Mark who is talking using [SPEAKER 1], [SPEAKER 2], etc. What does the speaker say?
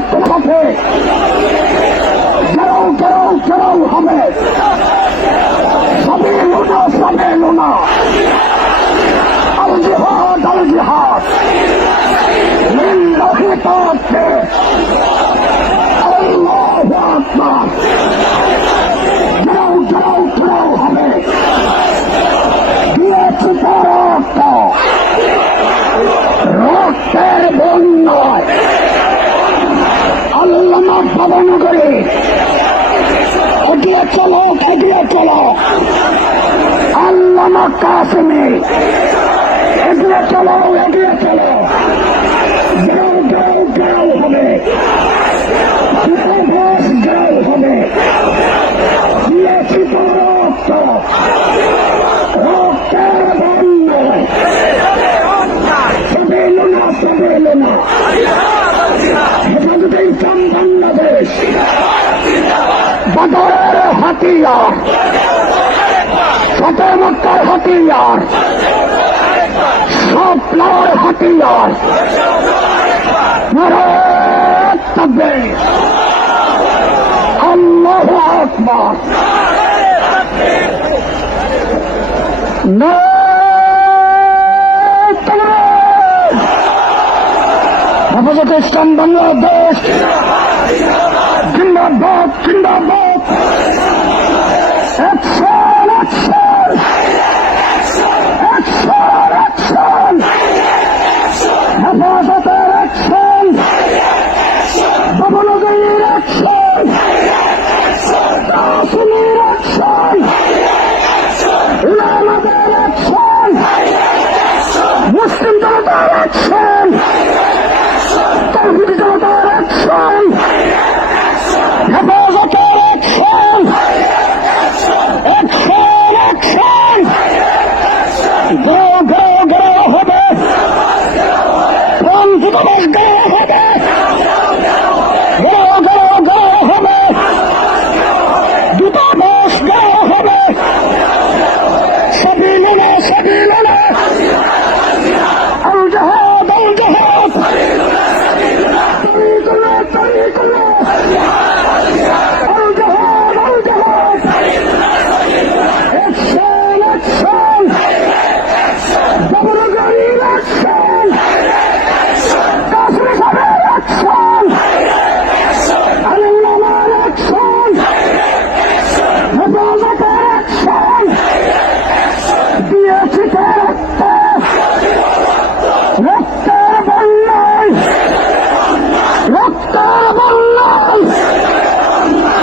[SPEAKER 1] পথে। কেউ কেউ কেউ হবে। সবে লোনা সবে লোনা। আল জিহাদ আল জিহাদ। লিল্লাহি তাআলা। আল্লাহু আকবার। ভবন করে। চলো এগিয়ে চলো। আল্লামা কাসমি এগিয়ে চলো এগিয়ে চলো গাও গাও গাও হবে ঘোষ গাও হবে দিয়েছি রক্ত রক্তের বন্যায় সবে এলো না সবে এলো না হেফাজতে ইসলাম বাংলাদেশ বদরের হাতিয়ার। ফতে মক্কার হাতিয়ার। সব প্লার হাতিয়ার। নারায়ণ তাকবীর আল্লাহু আকবার। হেফাজতে ইসলাম বাংলাদেশ। জিন্দাবাদ জিন্দাবাদ। Action action